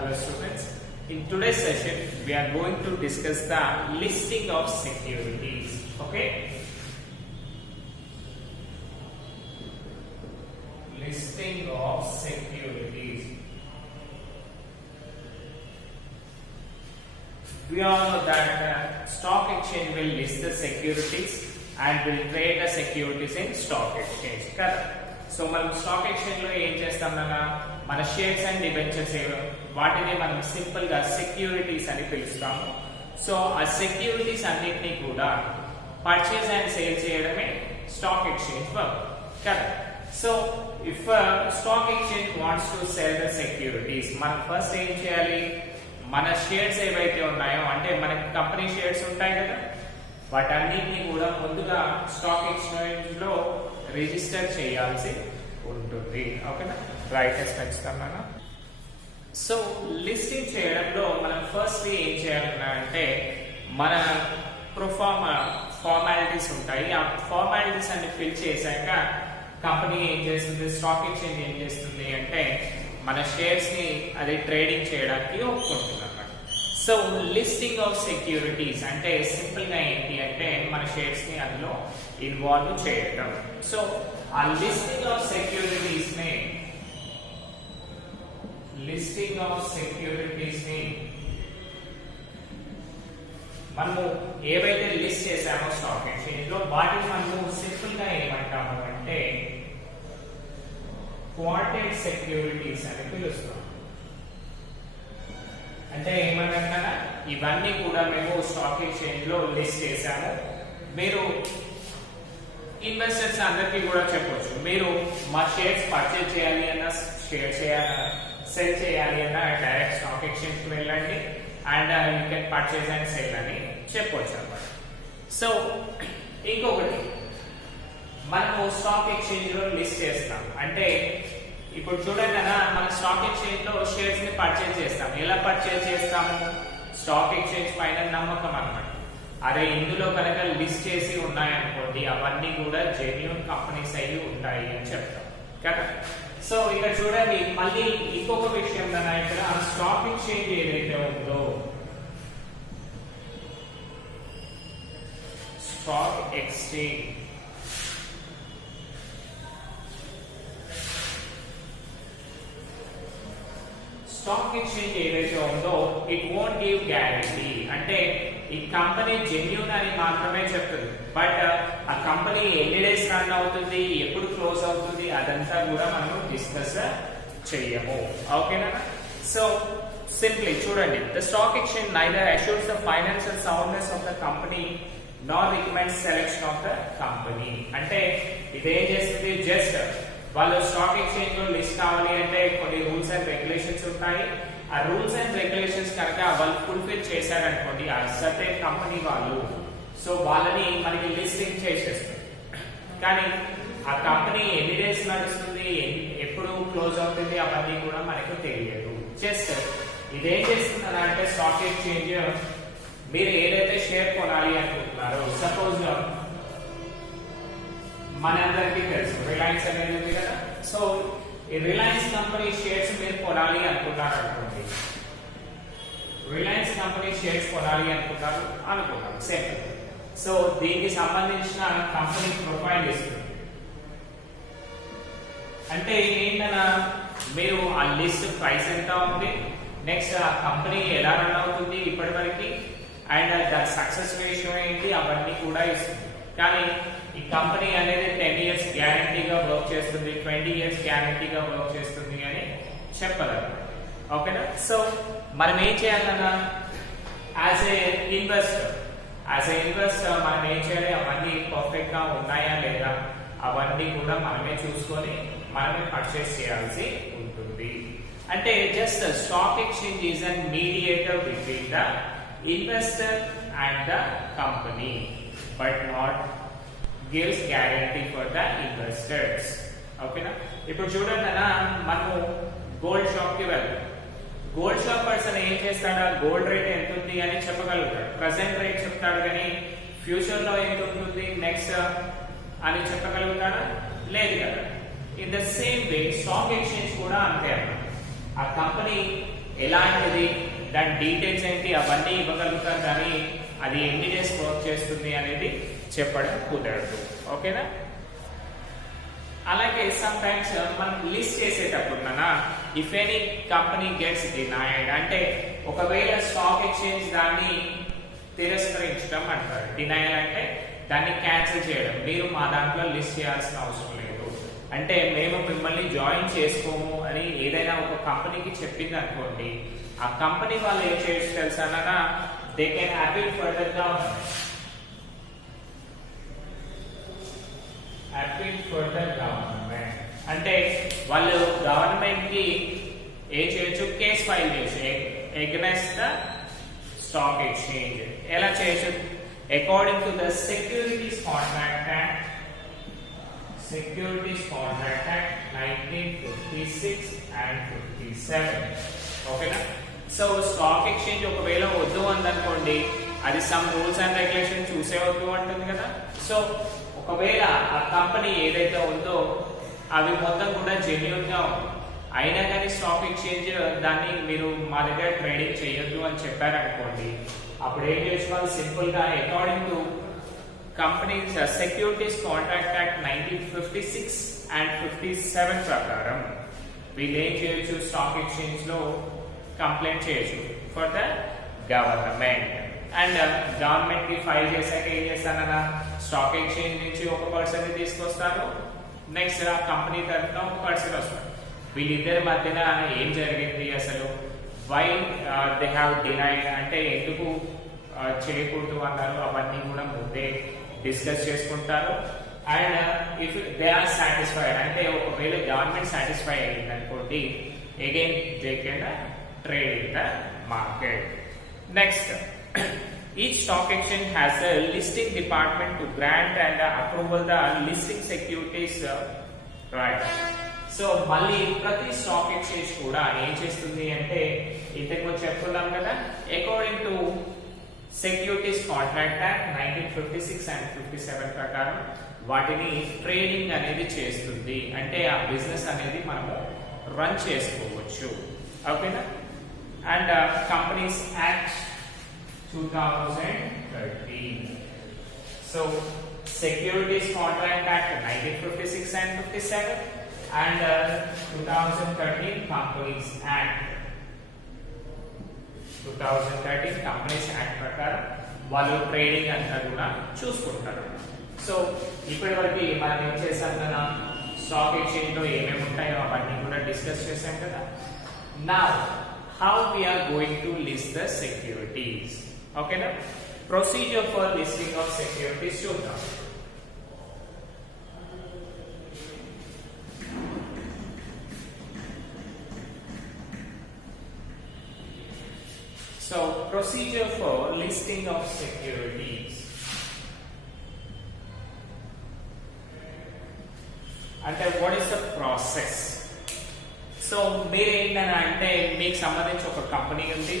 Hello students, in today's session we are going to discuss the listing of securities. Okay, listing of securities. We all know that stock exchange will list the securities and will trade the securities in stock exchange. Correct? So మనం stock exchange లో ఏం చేస్తాం మన shares and debentures వాటిని మనం simple గా securities అని పిలుస్తాము. సో ఆ సెక్యూరిటీస్ అన్నిటినీ కూడా పర్చేస్ అండ్ సేల్ చేయడమే స్టాక్ ఎక్స్చేంజ్ వర్క్ కదా. So if stock exchange wants to cell the securities, మనం ఫస్ట్ ఏం చేయాలి, మన షేర్స్ ఏవైతే ఉన్నాయో అంటే మన కంపెనీ షేర్స్ ఉంటాయి కదా, వాటన్నిటిని కూడా ముందుగా స్టాక్ ఎక్స్చేంజ్ లో రిజిస్టర్ చేయాల్సి ఉంటుంది. ఓకేనా, రైటర్స్ ఖచ్చితంగా. సో లిస్టింగ్ చేయడంలో మనం ఫస్ట్ ఏం చేయాలన్నా అంటే మన ప్రొఫార్మా ఫార్మాలిటీస్ ఉంటాయి. ఆ ఫార్మాలిటీస్ అన్ని ఫిల్ చేశాక కంపెనీ ఏం చేస్తుంది, స్టాక్ ఎక్స్చేంజ్ ఏం చేస్తుంది అంటే మన షేర్స్ ని అది ట్రేడింగ్ చేయడానికి ఒప్పుకుంటుంది అన్నమాట. సో లిస్టింగ్ ఆఫ్ సెక్యూరిటీస్ అంటే సింపుల్ గా ఏంటి అంటే మన షేర్స్ ని అందులో ఇన్వాల్వ్ చేయడం. సో ఆ లిస్టింగ్ ఆఫ్ సెక్యూరిటీస్ ని మనము ఏవైతే లిస్ట్ చేసామో స్టాక్ ఎక్స్చేంజ్ లో వాటిని మనము సింపుల్ గా ఏమంటాము అంటే క్వాంటెడ్ సెక్యూరిటీస్ అని పిలుస్తాం. అంటే ఏమన్నా ఇవన్నీ కూడా మేము స్టాక్ ఎక్స్చేంజ్ లో లిస్ట్ చేసాము. మీరు ఇన్వెస్టర్స్ అందరికీ కూడా చెప్పొచ్చు, మీరు మా షేర్స్ పర్చేజ్ చేయాలి అన్నా సెల్ చేయాలి అన్నా డైరెక్ట్ స్టాక్ ఎక్స్చేంజ్ కి వెళ్ళండి and you can purchase and cell అని చెప్పొచ్చు అన్నమాట. సో ఇంకొకటి, మనము స్టాక్ ఎక్స్చేంజ్ లో లిస్ట్ చేస్తాం అంటే ఇప్పుడు చూడండి అన్న, మన స్టాక్ ఎక్స్చేంజ్ లో షేర్స్ ని పర్చేజ్ చేస్తాం. ఎలా పర్చేజ్ చేస్తాము, స్టాక్ ఎక్స్చేంజ్ పైన నమ్మకం అన్నమాట. అదే ఇందులో కనుక లిస్ట్ చేసి ఉన్నాయనుకోండి అవన్నీ కూడా జెన్యూన్ కంపెనీస్ అయ్యి ఉంటాయి అని చెప్తాం కదా. సో ఇక్కడ చూడండి మళ్ళీ ఇంకొక విషయం కదా, ఇక్కడ స్టాక్ ఎక్స్చేంజ్ ఏదైతే ఉందో స్టాక్ ఎక్స్చేంజ్ ఏదైతే ఉందో ఇట్ వోంట్ గివ్ గ్యారంటీ. అంటే ఈ కంపెనీ జెన్యూన్ అని మాత్రమే చెప్తుంది, బట్ ఆ కంపెనీ ఎన్ని డేస్ రన్ అవుతుంది, ఎప్పుడు క్లోజ్ అవుతుంది అదంతా కూడా మనం డిస్కస్ చెయ్యము. ఓకేనా. సో సింప్లీ చూడండి, the stock exchange neither assures the financial soundness of the company nor recommends selection of the company. అంటే ఇదేం చేస్తుంది, జస్ట్ వాళ్ళు స్టాక్ ఎక్స్చేంజ్ లో లిస్ట్ కావాలి అంటే కొన్ని రూల్స్ అండ్ రెగ్యులేషన్స్ ఉంటాయి. ఆ రూల్స్ అండ్ రెగ్యులేషన్స్ కనుక వాళ్ళు ఫుల్ఫిల్ చేశారనుకోండి ఆ సర్టెన్ కంపెనీ వాళ్ళు, సో వాళ్ళని మనకి లిస్టింగ్ చేసేస్తుంది. కానీ ఆ కంపెనీ ఎన్ని డేస్ నడుస్తుంది, ఎప్పుడు క్లోజ్ అవుతుంది అవన్నీ కూడా మనకు తెలియదు. జస్ట్ ఇదేం చేస్తున్నారు అంటే స్టాక్ ఎక్స్చేంజ్ మీరు ఏదైతే షేర్ కొనాలి అనుకుంటున్నారో, సపోజ్ మనందరికీ తెలుసు రిలయన్స్ అనేది ఉంది కదా. సో ఈ రిలయన్స్ కంపెనీ షేర్స్ మీరు కొనాలి అనుకున్నారు అనుకోండి, రిలయన్స్ కంపెనీ షేర్స్ కొనాలి అనుకున్నారు సేమ్. సో దీనికి సంబంధించిన కంపెనీ ప్రొఫైల్ ఇస్తుంది. అంటే ఏంటన్నా మీరు ఆ లిస్ట్ ప్రైస్ ఎంత ఉంది, నెక్స్ట్ ఆ కంపెనీ ఎలా రన్ అవుతుంది ఇప్పటి వరకు, అండ్ దాని సక్సెస్ రేషియో ఏంటి అవన్నీ కూడా ఇస్తుంది. కానీ ఈ కంపెనీ అనేది 10 years గ్యారంటీగా వర్క్ చేస్తుంది, 20 years గ్యారంటీగా వర్క్ చేస్తుంది అని చెప్పగలరు. ఓకేనా. సో మనం ఏం చేయాలన్నా యాజ్ ఏ ఇన్వెస్టర్ మనం ఏం చేయాలి, అవన్నీ పర్ఫెక్ట్ గా ఉన్నాయా లేదా అవన్నీ కూడా మనమే చూసుకొని మనమే పర్చేస్ చేయాల్సి ఉంటుంది. అంటే just stock exchange is an mediator between the investor and the company, but not gives guarantee for the investors. ఓకేనా. ఇప్పుడు చూడండి అన్న, మనము గోల్డ్ షాప్ కి వెళ్తాం. గోల్డ్ షాప్ పర్సన్ ఏం చేస్తాడు, గోల్డ్ రేట్ ఎంత ఉంది అని చెప్పగలుగుతాడు. ప్రెసెంట్ రేట్ చెప్తాడు కానీ ఫ్యూచర్ లో ఎంత ఉంటుంది నెక్స్ట్ అని చెప్పగలుగుతాడా, లేదు కదా. In the same way stock exchange కూడా అంతే అన్నమాట. ఆ కంపెనీ ఎలాంటిది, దాని డీటెయిల్స్ ఏంటి అవన్నీ ఇవ్వగలుగుతారు, కానీ అది ఎన్ని డేస్ వర్క్ చేస్తుంది అనేది చెప్పడం కుదరదు. ఓకేనా? అలాగే సమ్ టైమ్స్ మనం లిస్ట్ చేసేటప్పుడు if any company gets denied అంటే ఒకవేళ స్టాక్ ఎక్స్చేంజ్ దాన్ని తిరస్కరించడం అంటారు. డినైల్ అంటే దాన్ని క్యాన్సిల్ చేయడం. మీరు మా దాంట్లో లిస్ట్ చేయాల్సిన అవసరం లేదు అంటే మేము మిమ్మల్ని జాయిన్ చేసుకోము అని ఏదైనా ఒక కంపెనీకి చెప్పింది అనుకోండి, ఆ కంపెనీ వాళ్ళు ఏం చేయొచ్చు తెలుసా, they can appeal further government. Appeal further government అంటే వాళ్ళు గవర్నమెంట్ కి ఏం చేయొచ్చు, కేసు ఫైల్ చేయొచ్చు అగైన్స్ట్ ద స్టాక్ ఎక్స్చేంజ్. ఎలా చేయొచ్చు? According to the securities contract act 1956 and 57. ఓకేనా? సో స్టాక్ ఎక్స్చేంజ్ ఒకవేళ వద్దు అందనుకోండి, అది సమ్ రూల్స్ అండ్ రెగ్యులేషన్ చూసే వద్దు అంటుంది కదా. సో ఒకవేళ ఆ కంపెనీ ఏదైతే ఉందో అవి మొత్తం కూడా జెన్యూన్ గా ఉంది, అయినా కానీ స్టాక్ ఎక్స్చేంజ్ దాన్ని మీరు మా దగ్గర ట్రేడింగ్ చేయొద్దు అని చెప్పారనుకోండి, అప్పుడు ఏం చేసుకోవాలి? సింపుల్ గా according to companies securities contract act 1956 and 57 ప్రకారం వీళ్ళు ఏం చేయొచ్చు, స్టాక్ ఎక్స్చేంజ్ లో కంప్లైంట్ చేయొచ్చు for the government. And government కి ఫైల్ చేశాక ఏం చేస్తానన్నా, స్టాక్ ఎక్స్చేంజ్ నుంచి ఒక పర్సన్ ని తీసుకొస్తారు, నెక్స్ట్ ఆ కంపెనీ తరఫున ఒక పర్సన్ వస్తారు. వీళ్ళిద్దరి మధ్యన ఏం జరిగింది అసలు, వై దే హ్యావ్ డినైడ్ అంటే ఎందుకు చేయకూడదు అన్నారు, అవన్నీ కూడా ముందే డిస్కస్ చేసుకుంటారు. And if they are satisfied అంటే ఒకవేళ గవర్నమెంట్ సాటిస్ఫై అయింది అనుకోండి, again they can trade in the market. Next, each stock exchange has a listing department to grant and approval the listing securities right. So మళ్ళీ ప్రతి stock exchange కూడా ఏం చేస్తుంది అంటే ఇంతకు చెప్పుకున్నాం కదా, according to securities contract act 1956 and 57 ప్రకారం వాటిని ట్రేడింగ్ అనేది చేస్తుంది. అంటే ఆ బిజినెస్ అనేది మనము రన్ చేసుకోవచ్చు. ఓకేనా? And companies act 2013. So Securities Contract Act 1956 and 57 and 2013 Companies Act 2013 Companies Act ప్రకారం వాళ్ళు ట్రేడింగ్ అంతా కూడా చూసుకుంటారు. సో ఇప్పటి వరకు మనం ఏం చేసాం కదా, స్టాక్ ఎక్స్చేంజ్ లో ఏమేమి ఉంటాయో అవన్నీ కూడా డిస్కస్ చేసాం కదా. Now how we are going to list the securities. Okay na? Procedure for listing of securities చూద్దాం. So procedure for listing of securities. అంటే what is the process? So మీరు ఏంటంటే మీకు సంబంధించి ఒక కంపెనీ ఉంది,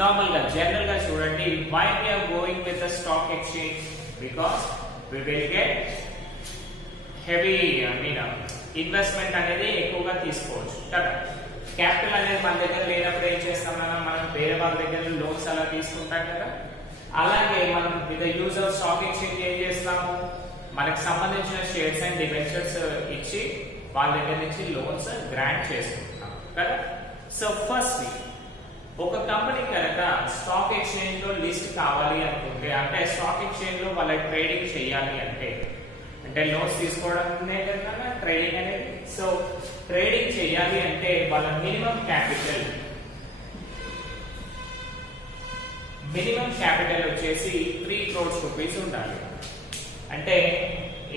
నార్మల్ గా జనరల్ గా చూడండి, why we are going with the stock exchange? Because we will get heavy investment అనేది ఎక్కువగా తీసుకోవచ్చు కదా. క్యాపిటల్ అనేది మన దగ్గర లేనప్పుడు ఏం చేస్తాం, మనం వేరే వాళ్ళ దగ్గర లోన్స్ అలా తీసుకుంటాం కదా. అలాగే మనం with use of stock exchange ఏం చేస్తాము, మనకు సంబంధించిన షేర్స్ అండ్ డిబెంచర్స్ ఇచ్చి వాళ్ళ దగ్గర నుంచి లోన్స్ గ్రాంట్ చేసుకుంటున్నాం కదా. సో ఫస్ట్ ఒక కంపెనీ కనుక స్టాక్ ఎక్స్చేంజ్ లో లిస్ట్ కావాలి అనుకుంటే, అంటే స్టాక్ ఎక్స్చేంజ్ లో వాళ్ళ ట్రేడింగ్ చేయాలి అంటే లోన్స్ తీసుకోవడమే కదా ట్రేడింగ్ అనేది. సో ట్రేడింగ్ చేయాలి అంటే వాళ్ళ మినిమం క్యాపిటల్ వచ్చేసి 3 crores rupees ఉండాలి. అంటే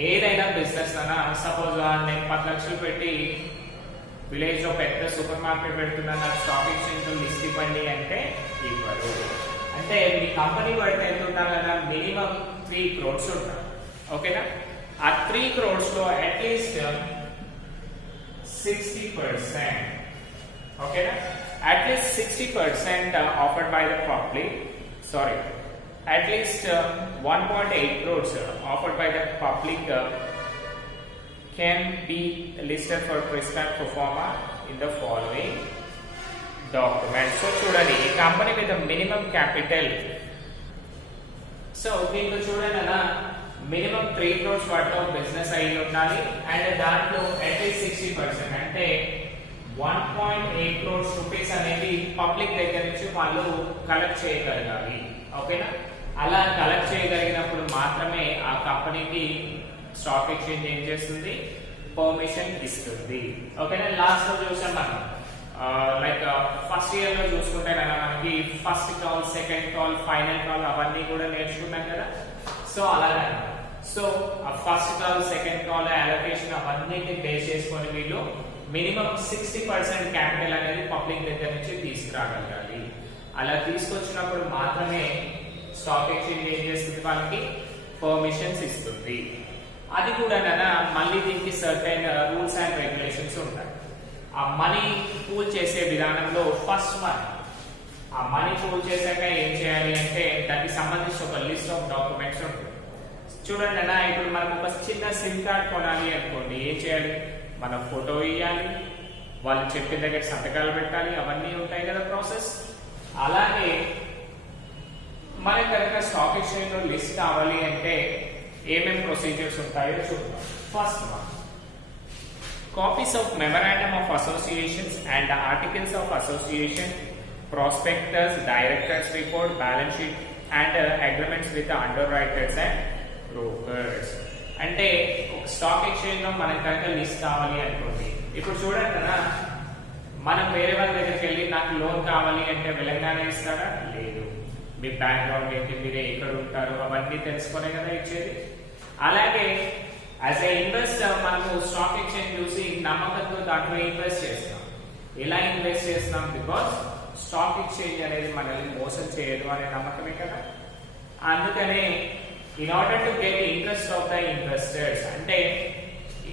ఏదైనా బిజినెస్ అన్నా, సపోజ్ నేను 10 లక్షలు పెట్టి విలేజ్ లో పెద్ద సూపర్ మార్కెట్ పెడుతున్నా, నాకు స్టాక్ ఎక్స్చేంజ్ లో లిస్ట్ ఇవ్వండి అంటే ఇవ్వరు. అంటే మీ కంపెనీ పెడితే ఎంత ఉండాలన్నా మినిమం 3 crores ఉండాలి. ఓకేనా? ఆ 3 crores లో అట్లీస్ట్ 60%, ఓకేనా, at least 60% offered by the public, sorry, at least 1.8 crores offered by the public can be listed for prescribed pro forma in the following document. So చూడండి, ఈ company with minimum capital. So దీంట్లో చూడండి అన్న, minimum 3 crores worth of business అయ్యి ఉండాలి and దాంట్లో at least 60% అంటే 1.8 crores rupees అనేది పబ్లిక్ దగ్గర నుంచి వాళ్ళు కలెక్ట్ చేయగలగాలి. ఓకేనా? అలా కలెక్ట్ చేయగలిగినప్పుడు మాత్రమే ఆ కంపెనీకి స్టాక్ ఎక్స్చేంజ్ ఏం చేస్తుంది, పర్మిషన్ ఇస్తుంది. ఓకేనా? లాస్ట్ లో చూసాం మనం లైక్ ఫస్ట్ ఇయర్ లో చూసుకుంటే మనకి first call, second call, final call అవన్నీ కూడా నేర్చుకున్నాం కదా. సో అలాగే సో ఆ first call, second call, allocation అవన్నీ బేస్ చేసుకొని వీళ్ళు మినిమం 60% క్యాపిటల్ అనేది పబ్లిక్ దగ్గర నుంచి తీసుకురాగలగాలి. అలా తీసుకొచ్చినప్పుడు మాత్రమే స్టాక్ ఎక్స్చేంజ్ ఏం చేస్తుంది, వాళ్ళకి పర్మిషన్స్ ఇస్తుంది. అది కూడా మళ్ళీ దీనికి సర్టైన్ రూల్స్ అండ్ రెగ్యులేషన్స్ ఉంటాయి. ఆ మనీ పూల్ చేసే విధానంలో ఫస్ట్ ఆ మనీ పూల్ చేశాక ఏం చేయాలి అంటే దానికి సంబంధించి ఒక లిస్ట్ ఆఫ్ డాక్యుమెంట్స్ ఉంటుంది. చూడండి అన్న, ఇప్పుడు మనం ఒక చిన్న సిమ్ కార్డ్ కొనాలి అనుకోండి, ఏం చేయాలి, మనం ఫోటో ఇవ్వాలి, వాళ్ళు చెప్పిన దగ్గర సంతకాలు పెట్టాలి, అవన్నీ ఉంటాయి కదా ప్రాసెస్. అలాగే మనకి కనుక స్టాక్ ఎక్స్చేంజ్ లో లిస్ట్ కావాలి అంటే ఏమేమి ప్రొసీజర్స్ ఉంటాయో చూద్దాం. First copies of memorandum of associations and articles of association, prospectus, directors report, balance sheet and agreements with the underwriters and brokers. అంటే ఒక స్టాక్ ఎక్స్చేంజ్ లో మనకి కనుక లిస్ట్ కావాలి అనుకోండి, ఇప్పుడు చూడండి కదా, మనం వేరే వాళ్ళ దగ్గరికి వెళ్ళి నాకు లోన్ కావాలి అంటే తెలంగాణ ఇస్తారా? లేదు. మీ బ్యాక్గ్రౌండ్ ఏంటి, మీరు ఎక్కడ ఉంటారు, అవన్నీ తెలుసుకునే కదా ఇచ్చేది. అలాగే యాజ్ ఎ ఇన్వెస్టర్ మనము స్టాక్ ఎక్స్చేంజ్ చూసి నమ్మకంతో దాంట్లో ఇన్వెస్ట్ చేస్తాం. ఎలా ఇన్వెస్ట్ చేస్తున్నాం? బికాస్ స్టాక్ ఎక్స్చేంజ్ అనేది మనల్ని మోసం చేయదు అనే నమ్మకమే కదా. అందుకనే in order to get interest of the investors, అంటే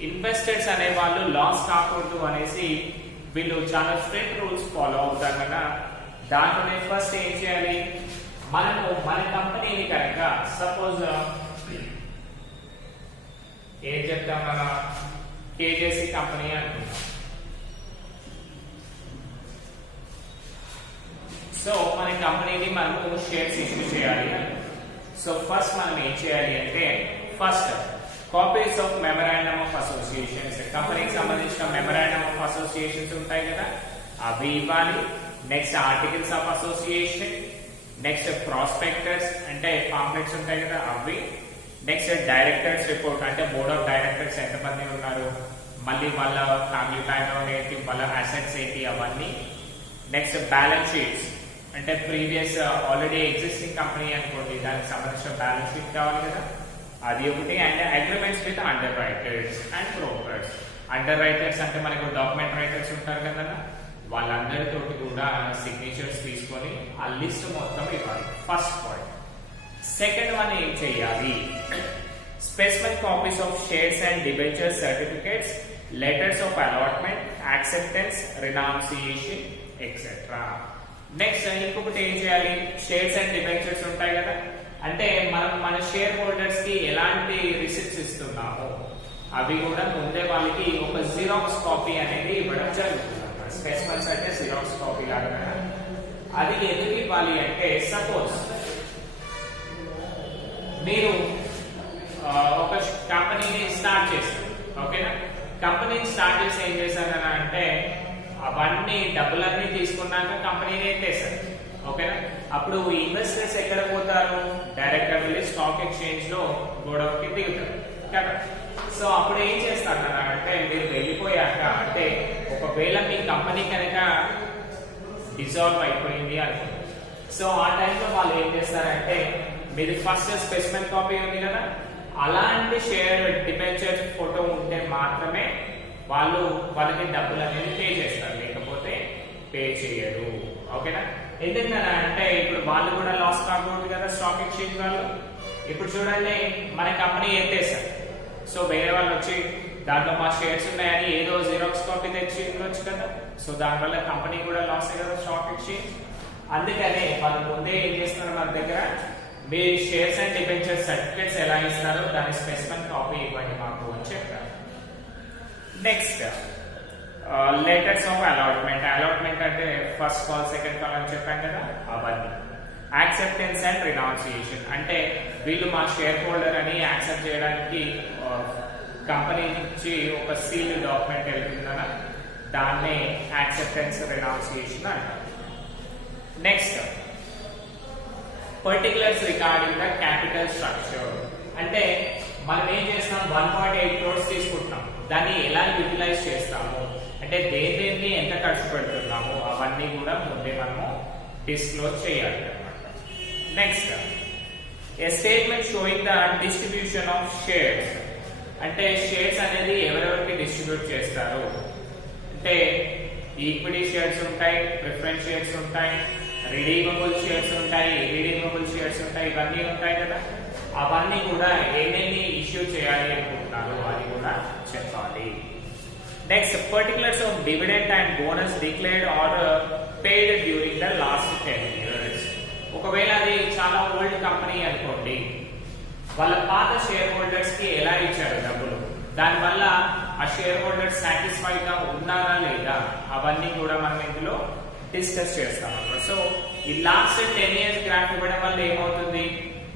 ఇన్వెస్టర్స్ అనే వాళ్ళు లాస్ కాకూడదు అనేసి వీళ్ళు చాలా స్ట్రిక్ట్ రూల్స్ ఫాలో అవుతారు కదా. దాంట్లోనే ఫస్ట్ ఏం చేయాలి, మనము మన కంపెనీని కనుక సపోజ్ ఏం చెప్తాం, మన కేజేసీ కంపెనీ అనుకుంటాం. సో మన కంపెనీని మనము షేర్స్ ఇష్యూ చేయాలి. సో ఫస్ట్ మనం ఏం చేయాలి అంటే first copies of memorandum of associations, కంపెనీకి సంబంధించిన మెమరాండమ్ ఆఫ్ అసోసియేషన్స్ ఉంటాయి కదా, అవి ఇవ్వాలి. Next articles of association, next prospectus అంటే పాంప్లెట్స్ ఉంటాయి కదా అవి, నెక్స్ట్ డైరెక్టర్స్ రిపోర్ట్ అంటే బోర్డ్ ఆఫ్ డైరెక్టర్స్ ఎంతమంది ఉన్నారు, మళ్ళీ వాళ్ళ ఫ్యామిలీ బ్యాక్గ్రౌండ్ ఏంటి, వాళ్ళ అసెట్స్ ఏంటి అవన్నీ. నెక్స్ట్ బ్యాలెన్స్ షీట్స్ అంటే ప్రీవియస్ ఆల్రెడీ ఎగ్జిస్టింగ్ కంపెనీ అనుకోండి, దానికి సంబంధించిన బ్యాలెన్స్ షీట్ కావాలి కదా, అది ఒకటి. And agreements with under writers and brokers. Under writers అంటే మనకు డాక్యుమెంట్ రైటర్స్ ఉంటారు కదా, వాళ్ళందరితోటి కూడా సిగ్నేచర్స్ తీసుకొని ఆ లిస్ట్ మొత్తం ఇవ్వాలి. First point. సెకండ్ వన్ ఏం చేయాలి, specific copies of shares and debenture certificates, letters of allotment, acceptance, renunciation etcetera. Next ఇంకొకటి ఏం చేయాలి, షేర్స్ అండ్ డిబెంచర్స్ ఉంటాయి కదా, అంటే మనం మన షేర్ హోల్డర్స్ కి ఎలాంటి రిసిప్ట్స్ ఇస్తున్నాము అవి కూడా ముందే వాళ్ళకి ఒక జిరాక్స్ కాపీ అనేది ఇవ్వడం జరుగుతుంది. స్పెసిఫిక్స్ అంటే జిరాక్స్ కాపీ లాగా. అది ఎందుకు ఇవ్వాలి అంటే సపోజ్ మీరు ఒక కంపెనీని స్టార్ట్ చేస్తారు, ఓకేనా, కంపెనీని స్టార్ట్ చేసి ఏం చేశారని అంటే అవన్నీ డబ్బులన్నీ తీసుకున్నాక కంపెనీని ఎత్తేసారు, ఓకేనా. అప్పుడు ఇన్వెస్టర్స్ ఎక్కడ పోతారు, డైరెక్ట్ గా వెళ్ళి స్టాక్ ఎక్స్చేంజ్ లో గోడౌన్కి దిగుతారు కదా. సో అప్పుడు ఏం చేస్తారు అంటే మీరు వెళ్ళిపోయాక, అంటే ఒకవేళ మీ కంపెనీ కనుక డిజాల్వ్ అయిపోయింది అనుకోండి, సో ఆ టైంలో వాళ్ళు ఏం చేస్తారంటే మీది ఫస్ట్ స్పెసిఫిక్ కాపీ ఉంది కదా, అలాంటి షేర్ డిబెంచర్ ఫోటో ఉంటే మాత్రమే వాళ్ళకి డబ్బులు అనేది పే చేస్తారు, లేకపోతే పే చేయరు, ఓకేనా. ఎందుకంటే అంటే ఇప్పుడు వాళ్ళు కూడా లాస్ కాకూడదు కదా స్టాక్ ఎక్స్చేంజ్ వాళ్ళు. ఇప్పుడు చూడండి మన కంపెనీ ఎత్తేస్తారు, సో వేరే వాళ్ళు వచ్చి దాంట్లో మా షేర్స్ ఉన్నాయని ఏదో జిరాక్స్ కాపీ తెచ్చి ఉండొచ్చు కదా, సో దానివల్ల కంపెనీ కూడా లాస్ కదా స్టాక్ ఎక్స్చేంజ్. అందుకనే వాళ్ళు ముందే ఏం చేస్తున్నారు, మన దగ్గర మీ షేర్స్ అండ్ డిబెంచర్ సర్టిఫికేట్స్ ఎలా ఇస్తారో దాని స్పెసిఫిక్ కాపీ ఇవ్వండి మాకు అని చెప్తారు. నెక్స్ట్ లెటర్స్ ఆఫ్ అలాట్మెంట్ అంటే ఫస్ట్ కాల్ సెకండ్ కాల్ అని చెప్పాం కదా అవన్నీ. యాక్సెప్టెన్స్ అండ్ రినౌన్సియేషన్ అంటే వీళ్ళు మా షేర్ హోల్డర్ అని యాక్సెప్ట్ చేయడానికి కంపెనీ నుంచి ఒక సీల్డ్ డాక్యుమెంట్ వెళ్తుందనా దాన్నే యాక్సెప్టెన్స్ రినౌన్సియేషన్ అంటారు. Next particulars regarding the capital structure అంటే మనం ఏం చేస్తాం 1.8 crores తీసుకుంటున్నాం, దాన్ని ఎలా యూటిలైజ్ చేస్తాము అంటే దేనికి ఎంత ఖర్చు పెడుతున్నాము అవన్నీ కూడా ముందే మనము డిస్క్లోజ్ చేయాలి అన్నమాట. Next A statement showing the distribution of shares అంటే షేర్స్ అనేది ఎవరెవరికి డిస్ట్రిబ్యూట్ చేస్తారు అంటే ఈక్విటీ షేర్స్ ఉంటాయి, ప్రిఫరెన్స్ షేర్స్ ఉంటాయి, రిడీమబుల్ షేర్స్ ఉంటాయి, ఇర్రిడీమబుల్ షేర్స్ ఉంటాయి, ఇవన్నీ ఉంటాయి కదా. అవన్నీ కూడా ఏమేమి ఇష్యూ చేయాలి అనుకుంటున్నారు అది కూడా చెప్పాలి. Next particulars of dividend and bonus declared or paid during the last 10 years. ఒకవేళ అది చాలా ఓల్డ్ కంపెనీ అనుకోండి, వాళ్ళ పాత షేర్ హోల్డర్స్ కి ఎలా ఇచ్చారు డబ్బులు, దానివల్ల ఆ షేర్ హోల్డర్స్ సాటిస్ఫై గా ఉన్నారా లేదా అవన్నీ కూడా మనం ఇందులో డిస్కస్ చేస్తాం అన్నమాట. సో ఈ లాస్ట్ 10 years గ్రాఫ్ ఇవ్వడం వల్ల ఏమవుతుంది,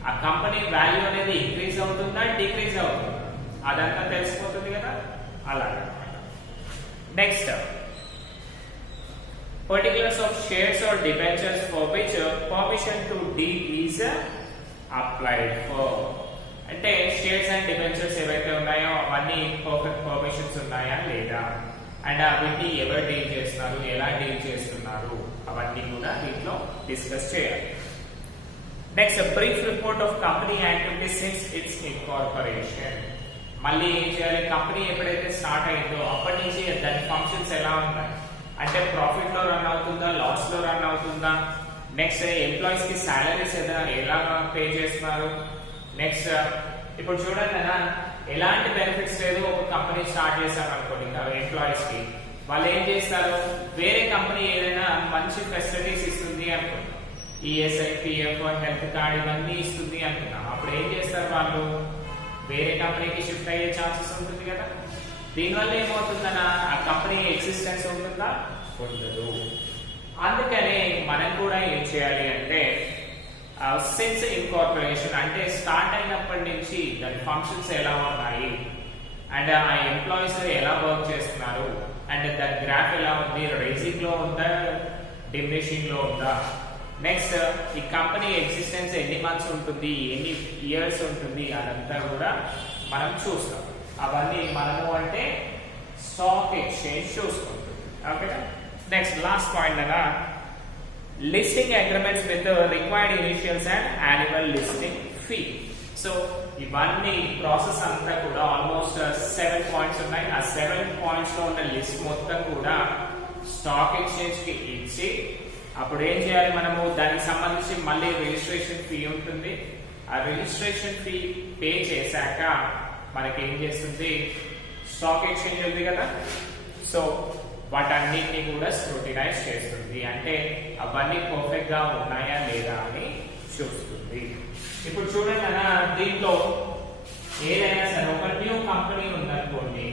ఆ కంపెనీ వాల్యూ అనేది ఇంక్రీజ్ అవుతుందా డిక్రీజ్ అవుతుందా అదంతా తెలిసిపోతుంది కదా అలాగే. Next particulars of shares or debentures for which permission to deal is applied for అంటే షేర్స్ అండ్ డిబెంచర్స్ ఏవైతే ఉన్నాయో అవన్నీ పర్ఫెక్ట్ పర్మిషన్స్ ఉన్నాయా లేదా అండ్ అవన్నీ ఎవరు డీల్ చేస్తున్నారు, ఎలా డీల్ చేస్తున్నారు అవన్నీ కూడా దీంట్లో డిస్కస్ చేయాలి. Next brief report of company activities since it's incorporation మళ్ళీ ఏం చేయాలి, కంపెనీ ఎప్పుడైతే స్టార్ట్ అయిందో అప్పటి నుంచి దాని ఫంక్షన్స్ ఎలా ఉన్నాయి అంటే ప్రాఫిట్ లో రన్ అవుతుందా, లాస్ లో రన్ అవుతుందా, నెక్స్ట్ ఎంప్లాయీస్ కి సాలరీస్ ఎలా పే చేస్తున్నారు. నెక్స్ట్ ఇప్పుడు చూడండి కదా ఎలాంటి బెనిఫిట్స్ లేదు, ఒక కంపెనీ స్టార్ట్ చేశారు అనుకోండి ఎంప్లాయీస్ కి, వాళ్ళు ఏం చేస్తారు వేరే కంపెనీ ఏదైనా మంచి ఫెసిలిటీస్ ఇస్తుంది అనుకోండి, ఈఎస్ఐ పిఎఫ్ హెల్త్ కార్డ్ ఇవన్నీ ఇస్తుంది అనుకున్నాం, అప్పుడు ఏం చేస్తారు వాళ్ళు వేరే కంపెనీకి షిఫ్ట్ అయ్యే ఛాన్సెస్ ఉంటుంది కదా. దీనివల్ల ఏమవుతుందన్నా ఆ కంపెనీ ఎగ్జిస్టెన్స్ ఉంటుందా ఉండదు. అందుకనే మనం కూడా ఏం చేయాలి అంటే సిన్స్ ఇన్కార్పొరేషన్ అంటే స్టార్ట్ అయినప్పటి నుంచి దాని ఫంక్షన్స్ ఎలా ఉన్నాయి అండ్ ఆ ఎంప్లాయీస్ ఎలా వర్క్ చేస్తున్నారు అండ్ దాని గ్రాఫ్ ఎలా ఉంది, రైజింగ్ లో ఉందా డిమినిషింగ్ లో ఉందా, నెక్స్ట్ ఈ కంపెనీ ఎగ్జిస్టెన్స్ ఎన్ని మంత్స్ ఉంటుంది, ఎన్ని ఇయర్స్ ఉంటుంది అదంతా కూడా మనం చూస్తాం. అవన్నీ మనము అంటే స్టాక్ ఎక్స్చేంజ్ చూసుకుంటుంది. ఓకేనా. నెక్స్ట్ లాస్ట్ పాయింట్ అనగా listing agreements with required initials and annual listing fee. So ఇవన్నీ ప్రాసెస్ అంతా కూడా ఆల్మోస్ట్ 7 పాయింట్స్ ఉన్నాయి. ఆ 7 పాయింట్స్ లో ఉన్న లిస్ట్ మొత్తం కూడా స్టాక్ ఎక్స్చేంజ్ కి ఇచ్చి అప్పుడు ఏం చేయాలి మనము దానికి సంబంధించి మళ్ళీ రిజిస్ట్రేషన్ ఫీ ఉంటుంది. ఆ రిజిస్ట్రేషన్ ఫీ పే చేశాక మనకి ఏం చేస్తుంది స్టాక్ ఎక్స్చేంజ్ ఉంది కదా, సో వాటన్నిటిని కూడా స్క్రూటినైజ్ చేస్తుంది అంటే అవన్నీ పర్ఫెక్ట్ గా ఉన్నాయా లేదా అని చూస్తుంది. ఇప్పుడు చూడండి అన్న దీంట్లో ఏదైనా సరే ఒక న్యూ కంపెనీ ఉందనుకోండి,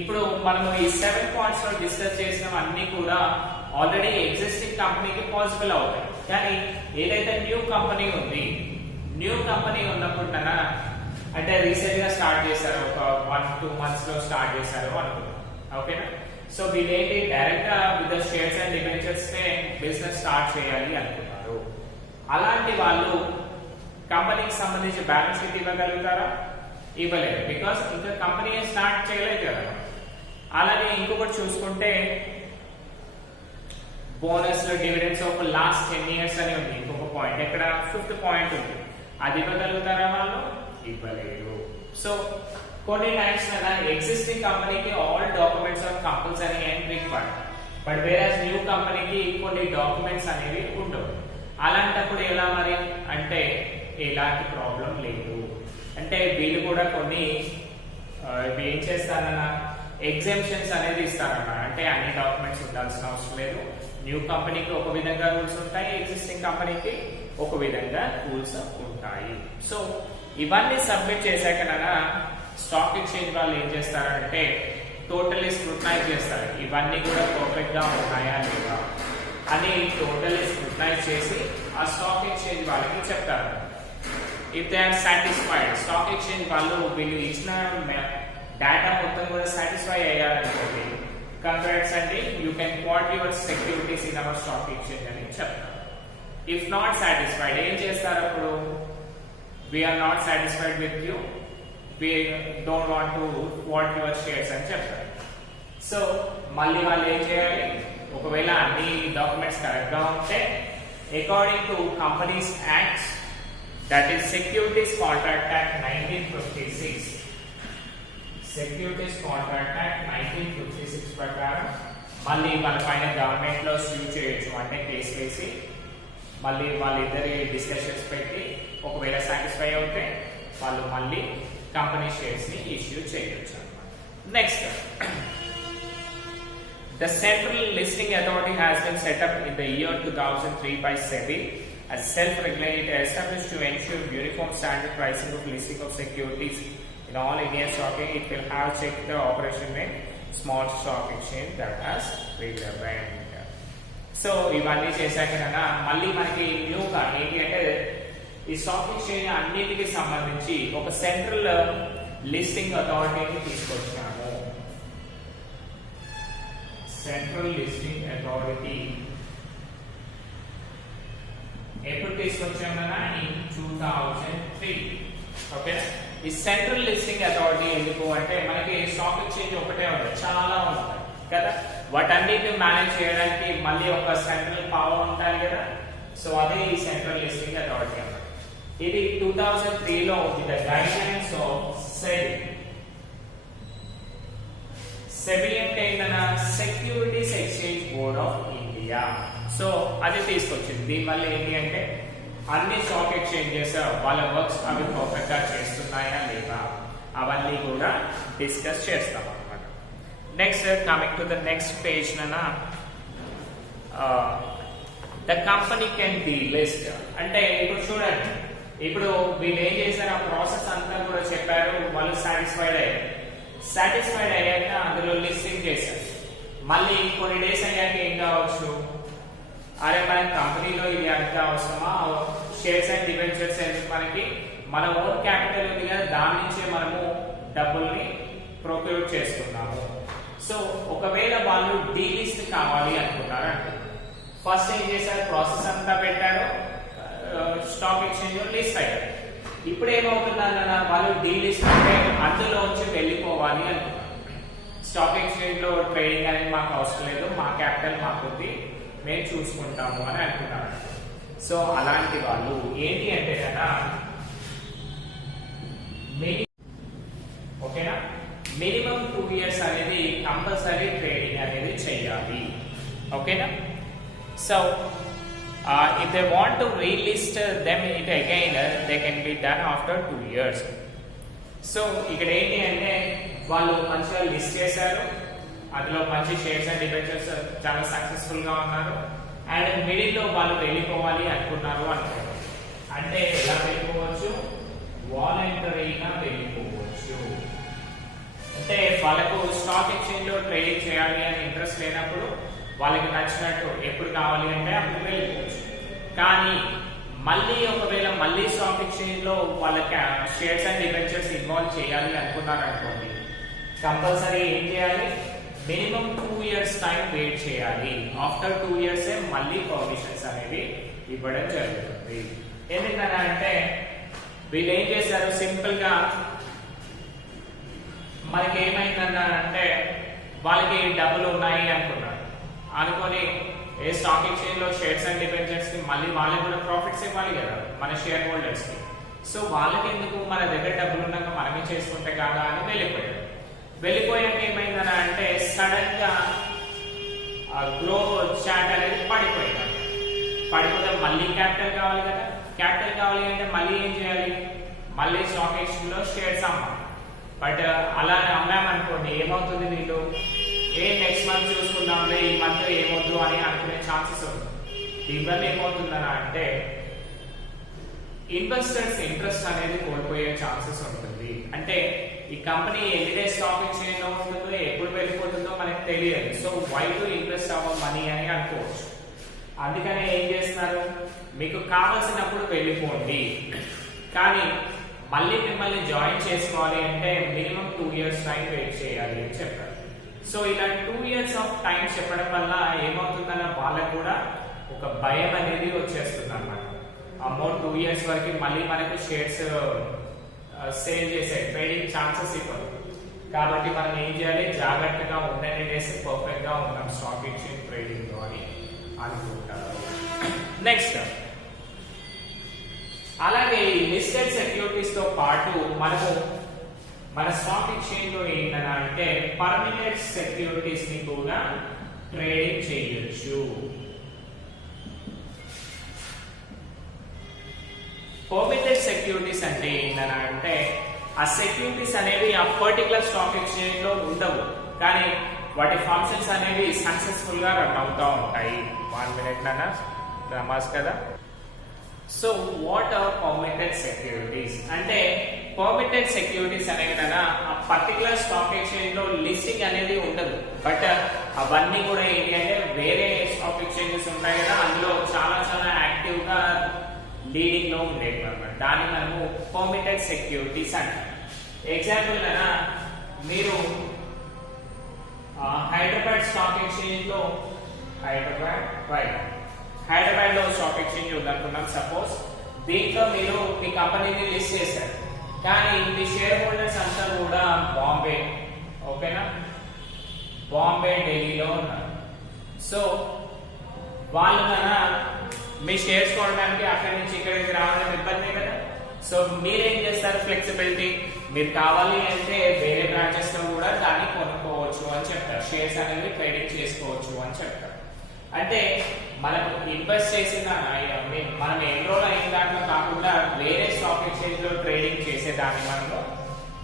ఇప్పుడు మనం ఈ 7 పాయింట్స్ లో డిస్కస్ చేసిన అన్ని కూడా ఆల్రెడీ ఎగ్జిస్టింగ్ కంపెనీకి పాసిబుల్ అవుతాయి. కానీ ఏదైతే న్యూ కంపెనీ ఉంది, న్యూ కంపెనీ ఉన్నప్పుడు అంటే రీసెంట్ గా స్టార్ట్ చేశారు, ఒక 1-2 months లో స్టార్ట్ చేశారు అనుకున్నాం. ఓకేనా. సో వీళ్ళేంటి డైరెక్ట్ గా విత్ షేర్స్ అండ్ డిబెంచర్స్ నే బిజినెస్ స్టార్ట్ చేయాలి అనుకున్నారు. అలాంటి వాళ్ళు కంపెనీకి సంబంధించి బ్యాలెన్స్ షీట్ ఇవ్వగలుగుతారా? ఇవ్వలేదు, బికాస్ ఇంకా కంపెనీ స్టార్ట్ చేయలేదు కదా. అలాగే ఇంకొకటి చూసుకుంటే bonus dividends of last 10 years అని ఉంది ఇంకొక పాయింట్, ఇక్కడ 5th పాయింట్ ఉంది, అది ఇవ్వగలుగుతారా వాళ్ళు? ఇవ్వలేరు. సో కొన్ని టైమ్స్ ఎగ్జిస్టింగ్ కంపెనీకి all documents are compulsory and required, but వేరే న్యూ కంపెనీకి కొన్ని డాక్యుమెంట్స్ అనేవి ఉండవు. అలాంటప్పుడు ఎలా మరి అంటే ఎలాంటి ప్రాబ్లం లేదు. అంటే వీళ్ళు కూడా కొన్ని ఏం చేస్తారన్నా ఎగ్జామ్షన్స్ అనేది ఇస్తారన్నమాట. అంటే అన్ని డాక్యుమెంట్స్ ఉండాల్సిన అవసరం లేదు. న్యూ కంపెనీకి ఒక విధంగా రూల్స్ ఉంటాయి, ఎగ్జిస్టింగ్ కంపెనీకి ఒక విధంగా రూల్స్ ఉంటాయి. సో ఇవన్నీ సబ్మిట్ చేశాక స్టాక్ ఎక్స్చేంజ్ వాళ్ళు ఏం చేస్తారంటే టోటల్లీ స్క్రూటనైజ్ చేస్తారు, ఇవన్నీ కూడా పర్ఫెక్ట్ గా ఉన్నాయా లేవా అని టోటల్లీ స్క్రూటనైజ్ చేసి ఆ స్టాక్ ఎక్స్చేంజ్ వాళ్ళకి చెప్తారు. If they are satisfied, stock exchange వాళ్ళు వీళ్ళు ఇచ్చిన డేటా మొత్తం కూడా సాటిస్ఫై అయ్యారనుకోండి, కంగ్రాట్స్ అండి, you can quote your securities in our stock exchange అని చెప్తారు. ఇఫ్ నాట్ సాటిస్ఫైడ్ ఏం చేస్తారు అప్పుడు, we're not satisfied with you, we don't want to quote your shares అని చెప్తారు. సో మళ్ళీ వాళ్ళు ఏం చేయాలి, ఒకవేళ అన్ని డాక్యుమెంట్స్ కరెక్ట్ గా ఉంటే according to companies acts, that is securities contract act 1956, securities contract act 1956 ప్రకారం మళ్ళీ వాళ్ళ పైన గవర్నమెంట్ లో సూ చేయొచ్చు, అంటే కేసు వేసి మళ్ళీ వాళ్ళిద్దరి డిస్కషన్స్ పెట్టి ఒకవేళ సాటిస్ఫై అవుతే వాళ్ళు మళ్ళీ కంపెనీ షేర్స్ ని ఇష్యూ చేయొచ్చు అన్నమాట. Next, the Central Listing Authority has been set up in the year 2003 by SEBI as self-regulated established to ensure uniform standard pricing of listing of securities in all Indian stock exchange. It will have checked the operation in small stock exchange that has relevant. So ఇవన్నీ చేశాక మళ్ళీ మనకి న్యూగా ఏంటి అంటే ఈ stock exchange అన్నిటికీ సంబంధించి ఒక సెంట్రల్ లిస్టింగ్ అథారిటీని తీసుకొచ్చాము. సెంట్రల్ లిస్టింగ్ అథారిటీ ఎప్పుడు తీసుకొచ్చామన్నా ఇన్ 2003. ఓకేనా, ఈ సెంట్రల్ లిస్టింగ్ అథారిటీ ఎందుకు అంటే మనకి స్టాక్ ఎక్స్చేంజ్ ఒకటే ఉంటుంది, చాలా ఉంటాయి కదా, వాటన్నిటిని మేనేజ్ చేయడానికి మళ్ళీ ఒక సెంట్రల్ పవర్ ఉంటాయి కదా. సో అదే ఈ సెంట్రల్ లిస్టింగ్ అథారిటీ అన్నమాట. ఇది 2003 లో the guidelines of SEBI. SEBI అంటే ఏంటన్నా, securities exchange board of India. So అది తీసుకొచ్చింది. దీనివల్ల ఏంటి అంటే అన్ని స్టాక్ ఎక్స్చేంజెస్ వాళ్ళ వర్క్స్ అవి పర్ఫెక్ట్ గా చేస్తున్నాయా లేదా అవన్నీ కూడా డిస్కస్ చేస్తాం అన్నమాట. Next, coming to the next page నన్నా, the company can be list. అంటే ఇప్పుడు చూడండి, ఇప్పుడు వీళ్ళు ఏం చేశారు, ఆ ప్రాసెస్ అంతా కూడా చెప్పారు, వాళ్ళు సాటిస్ఫైడ్ అయ్యాక అందులో లిస్టింగ్ చేశారు. మళ్ళీ కొన్ని డేస్ అయ్యాక ఏం కావచ్చు, అరే మన కంపెనీలో ఇది అంత అవసరమా, షేర్స్ అండ్ డిబెంచర్స్ ఎందుకు, మనకి మన ఓన్ క్యాపిటల్ ఉంది కదా, దాని నుంచే మనము డబ్బుల్ని ప్రొక్యూర్ చేసుకున్నాము. సో ఒకవేళ వాళ్ళు డీలిస్ట్ కావాలి అనుకున్నారు అంటే ఫస్ట్ ఏం చేశారు, ప్రాసెస్ అంతా పెట్టారు, స్టాక్ ఎక్స్చేంజ్ లో లిస్ట్ అయ్యారు. ఇప్పుడు ఏమవుతుందన్న, వాళ్ళు డీలిస్ట్ అంటే అందులోంచి వెళ్ళిపోవాలి అనుకున్నారు. స్టాక్ ఎక్స్చేంజ్ లో ట్రేడింగ్ అనేది మాకు అవసరం లేదు, మా క్యాపిటల్ మాకుంది, మేము చూసుకుంటాము అని అనుకున్నారు. సో అలాంటి వాళ్ళు ఏంటి అంటే కదా, ఓకేనా, మినిమం 2 years అనేది కంపల్సరీ ట్రేడింగ్ అనేది చేయాలి. ఓకేనా, so if they want to relist them it again, they can be done after 2 years. So ఇక్కడ ఏంటి అంటే వాళ్ళు మంచిగా లిస్ట్ చేశారు, అందులో మంచి షేర్స్ అండ్ డిబెంచర్స్ చాలా సక్సెస్ఫుల్ గా ఉన్నారు, అండ్ మిడిల్ లో వాళ్ళు వెళ్ళిపోవాలి అనుకున్నారు అనుకోండి. అంటే ఎలా వెళ్ళిపోవచ్చు, వాలంటరీగా వెళ్ళిపోవచ్చు. అంటే వాళ్ళకు స్టాక్ ఎక్స్చేంజ్ లో ట్రేడింగ్ చేయాలి అని ఇంట్రెస్ట్ లేనప్పుడు వాళ్ళకి నచ్చినట్టు ఎప్పుడు కావాలి అంటే అప్పుడు వెళ్ళిపోవచ్చు. కానీ మళ్ళీ ఒకవేళ మళ్ళీ స్టాక్ ఎక్స్చేంజ్ లో వాళ్ళకి షేర్స్ అండ్ డిబెంచర్స్ ఇన్వాల్వ్ చేయాలి అనుకున్నారు అనుకోండి, కంపల్సరీ ఏం చేయాలి, మినిమం 2 years టైం వెయిట్ చేయాలి. ఆఫ్టర్ 2 years మళ్ళీ పర్మిషన్స్ అనేవి ఇవ్వడం జరుగుతుంది. ఎందుకంటే వీళ్ళు ఏం చేశారు, సింపుల్ గా మనకి ఏమైందన్నా అంటే వాళ్ళకి డబ్బులు ఉన్నాయి అనుకొని ఏ స్టాక్ ఎక్స్చేంజ్ లో షేర్స్ అండ్ డిబెంచర్స్ కి మళ్ళీ వాళ్ళకి కూడా ప్రాఫిట్స్ ఇవ్వాలి కదా మన షేర్ హోల్డర్స్ కి. సో వాళ్ళకి ఎందుకు, మన దగ్గర డబ్బులు ఉన్నాక మనమే చేసుకుంటే కాదా అని వెళ్ళిపోయాక ఏమైందని అంటే సడన్ గా గ్రో చాట్ అనేది పడిపోతే మళ్ళీ క్యాపిటల్ కావాలి కదా. క్యాపిటల్ కావాలి అంటే మళ్ళీ ఏం చేయాలి, మళ్ళీ స్టాక్ ఎక్స్చేంజ్ లో షేర్స్ అమ్మాలి. బట్ అలా అమ్మామనుకోండి ఏమవుతుంది, వీళ్ళు నెక్స్ట్ మంత్ చూసుకుందాంలే, ఈ మంత్ ఏమవుతుంది అని అనుకునే ఛాన్సెస్ ఉంది. దీనివల్ల ఏమవుతుందని అంటే ఇన్వెస్టర్స్ ఇంట్రెస్ట్ అనేది కోల్పోయే ఛాన్సెస్ ఉంటుంది. అంటే ఈ కంపెనీ ఎన్ని డేస్ స్టాక్ ఎక్స్చేంజ్ లో ఉంటుందో ఎప్పుడు వెళ్ళిపోతుందో మనకు తెలియదు. So why to invest our money అని అనుకోవచ్చు. అందుకనే ఏం చేస్తున్నారు, మీకు కావాల్సినప్పుడు వెళ్ళిపోండి, కానీ మళ్ళీ మిమ్మల్ని జాయిన్ చేసుకోవాలి అంటే మినిమం 2 years టైం వెయిట్ చేయాలి అని చెప్పారు. సో ఇలా 2 years ఆఫ్ టైం చెప్పడం వల్ల ఏమవుతుందన్న వాళ్ళకు కూడా ఒక భయం అనేది వచ్చేస్తుంది అన్నమాట. అమ్మో 2 years వరకు మళ్ళీ మనకు షేర్స్ సేల్ చేసే ట్రేడింగ్ ఛాన్సెస్ ఇవ్వదు. కాబట్టి మనం ఏం చేయాలి, జాగ్రత్తగా ఉన్నన్ని డేస్ పర్ఫెక్ట్ గా ఉన్నాం స్టాక్ ఎక్స్చేంజ్ ట్రేడింగ్ లో అని అనుకుంటారు. నెక్స్ట్, అలాగే ఈ లిస్టెడ్ సెక్యూరిటీస్ తో పాటు మనము మన స్టాక్ ఎక్స్చేంజ్ లో ఏంటంటే పర్మనెంట్ సెక్యూరిటీస్ ని కూడా ట్రేడింగ్ చేయొచ్చు. పర్మిటెడ్ సెక్యూరిటీస్ అంటే ఏంటంటే ఆ సెక్యూరిటీస్ అనేవి ఆ పర్టికులర్ స్టాక్ ఎక్స్చేంజ్ లో ఉండవు, కానీ వాటి ఫంక్షన్స్ అనేవి సక్సెస్ఫుల్ గా రన్ అవుతూ ఉంటాయి. 1 minute నాన్న నమాజ్ కదా. So what are permitted securities అంటే, పర్మిటెడ్ సెక్యూరిటీస్ అనేవి ఆ పర్టికులర్ స్టాక్ ఎక్స్చేంజ్ లో లిస్టింగ్ అనేది ఉండదు, బట్ అవన్నీ కూడా ఏంటి అంటే వేరే స్టాక్ ఎక్స్చేంజెస్ ఉన్నాయి కదా, అందులో చాలా చాలా యాక్టివ్ గా లీడింగ్ లో ఉండేవి అన్నమాట. దాన్ని మనము పర్మిటెడ్ సెక్యూరిటీస్ అంటాం. ఎగ్జాంపుల్ కదా, మీరు హైదరాబాద్ స్టాక్ ఎక్స్చేంజ్ లో హైదరాబాద్ లో స్టాక్ ఎక్స్చేంజ్ ఉందనుకున్నాం సపోజ్. దీంట్లో మీరు మీ కంపెనీని లిస్ట్ చేశారు, కానీ మీ షేర్ హోల్డర్స్ అంతా కూడా బాంబే, ఓకేనా, బాంబే ఢిల్లీలో ఉన్నారు. సో వాళ్ళు కన్నా మీ షేర్స్ కొనడానికి అక్కడి నుంచి ఇక్కడికి రావడం ఇబ్బంది కదా. సో మీరేం చేస్తారు, ఫ్లెక్సిబిలిటీ, మీరు కావాలి అంటే వేరే బ్రాంచెస్ లో కూడా దాన్ని కొనుక్కోవచ్చు అని చెప్తారు, షేర్స్ అనేవి ట్రేడింగ్ చేసుకోవచ్చు అని చెప్తారు. అంటే మనం ఇన్వెస్ట్ చేసిన మనం ఎన్రోల్ అయిన దాంట్లో కాకుండా వేరే స్టాక్ ఎక్స్చేంజ్ లో ట్రేడింగ్ చేసేదాన్ని మనము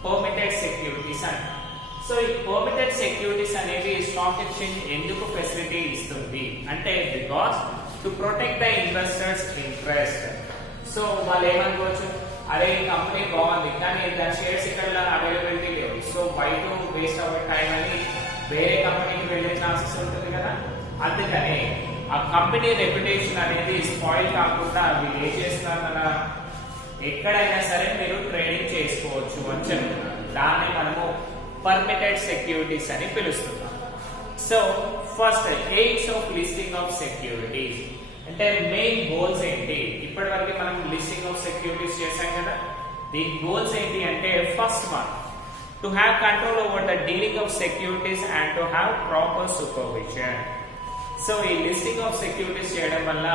పర్మిటెడ్ సెక్యూరిటీస్ అంటాం. సో ఈ పర్మిటెడ్ సెక్యూరిటీస్ అనేవి స్టాక్ ఎక్స్చేంజ్ ఎందుకు ఫెసిలిటీ ఇస్తుంది అంటే, because to protect the investors interest. So వాళ్ళు ఏమనుకోవచ్చు, అరే ఈ కంపెనీ బాగుంది కానీ దాని షేర్స్ ఇక్కడ అవైలబిలిటీ లేవు, so why to waste our time అని వేరే కంపెనీకి వెళ్ళే ఛాన్సెస్ ఉంటుంది కదా. అందుకని ఆ కంపెనీ రెప్యుటేషన్ అనేది స్పాయిల్ కాకుండా వీళ్ళు ఏం చేస్తున్నారు, ఎక్కడైనా సరే మీరు ట్రేడింగ్ చేసుకోవచ్చు అని చెప్తున్నారు. దాన్ని మనము పర్మిటెడ్ సెక్యూరిటీస్ అని పిలుస్తున్నాం. So first, aims of listing of securities అంటే మెయిన్ గోల్స్ ఏంటి. ఇప్పటి వరకు మనం లిస్టింగ్ ఆఫ్ సెక్యూరిటీస్ చేశాం కదా, దీని గోల్స్ ఏంటి అంటే, first one, to have control over the dealing of securities and to have proper supervision. So ఈ లిస్టింగ్ ఆఫ్ సెక్యూరిటీస్ చేయడం వల్ల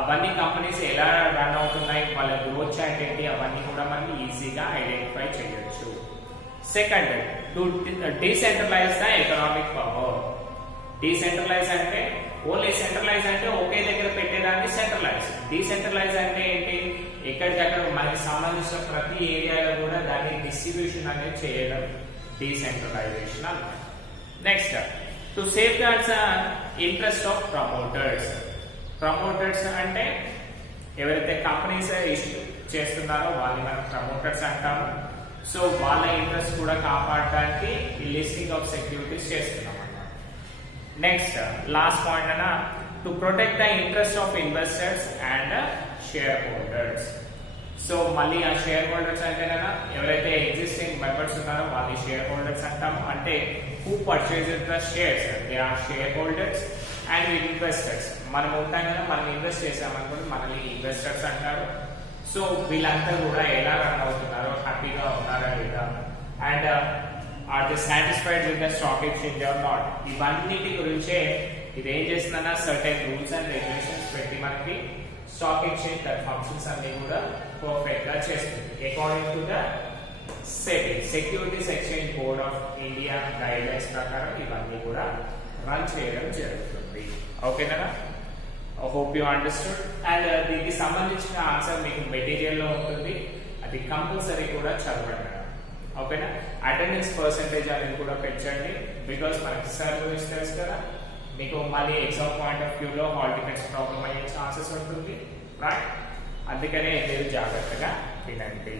అవన్నీ కంపెనీస్ ఎలా రన్ అవుతున్నాయి, వాళ్ళ గ్రోత్ చార్ట్ ఏంటి, అవన్నీ కూడా మనం ఈజీగా ఐడెంటిఫై చేయొచ్చు. Second, to decentralise the economic power. Decentralise అంటే ఓన్లీ, సెంట్రలైజ్ అంటే ఒకే దగ్గర పెట్టేదాన్ని సెంట్రలైజ్. డీసెంట్రలైజ్ అంటే ఏంటి, ఎక్కడికక్కడ మనకి సంబంధించిన ప్రతి ఏరియాలో కూడా దాన్ని డిస్ట్రిబ్యూషన్ అనేది చేయడం డీసెంట్రలైజేషన్ అన్నమాట. Next, to safe guards interest of promoters. Promoters అంటే ఎవరైతే కంపెనీస్ ఇష్యూ చేస్తున్నారో వాళ్ళని మనం ప్రమోటర్స్ అంటాము. సో వాళ్ళ ఇంట్రెస్ట్ కూడా కాపాడడానికి ఈ లిస్టింగ్ ఆఫ్ సెక్యూరిటీస్ చేస్తున్నాం అన్నమాట. నెక్స్ట్, లాస్ట్ పాయింట్ అన్న, to protect the interest of investors and share holders. So మళ్ళీ ఆ షేర్ హోల్డర్స్ అంటే కదా, ఎవరైతే ఎగ్జిస్టింగ్ మెంబర్స్ ఉన్నారో వాళ్ళని షేర్ హోల్డర్స్ అంటాము. అంటే who purchases the shares, they are share holders and investors. మనం ఉంటాం కదా, మనం ఇన్వెస్ట్ చేసామనుకోండి, మనల్ని ఇన్వెస్టర్స్ అంటారు. సో వీళ్ళంతా కూడా ఎలా రన్ అవుతున్నారో, హ్యాపీగా ఉన్నారా లేదా, and are they satisfied with the stock exchange or not, ఇవన్నిటి గురించే ఇది ఏం చేస్తుందన్నా సర్టెన్ రూల్స్ అండ్ రెగ్యులేషన్స్ పెట్టి మనకి స్టాక్ ఎక్స్చేంజ్ ఫంక్షన్స్ అన్ని కూడా పర్ఫెక్ట్ గా చేస్తుంది. According to the SEBI, securities exchange board of India guide lines ప్రకారం ఇవన్నీ కూడా రన్ చేయడం జరుగుతుంది. ఓకేనా, హోప్ యూ అండర్స్టూడ్. అండ్ దీనికి సంబంధించిన ఆన్సర్ మీకు మెటీరియల్ లో ఉంటుంది, అది కంపల్సరీ కూడా చదవండి. ఓకేనా, అటెండెన్స్ పర్సెంటేజ్ అనేది కూడా పెంచండి, బికాస్ మనకి సర్వీస్ తెలుసు కదా, మీకు మళ్ళీ ఎగ్జామ్ పాయింట్ ఆఫ్ వ్యూలో హాల్ టికెట్స్ ప్రాబ్లం అయ్యే ఛాన్సెస్ ఉంటుంది, రైట్. అందుకనే మీరు జాగ్రత్తగా వినండి.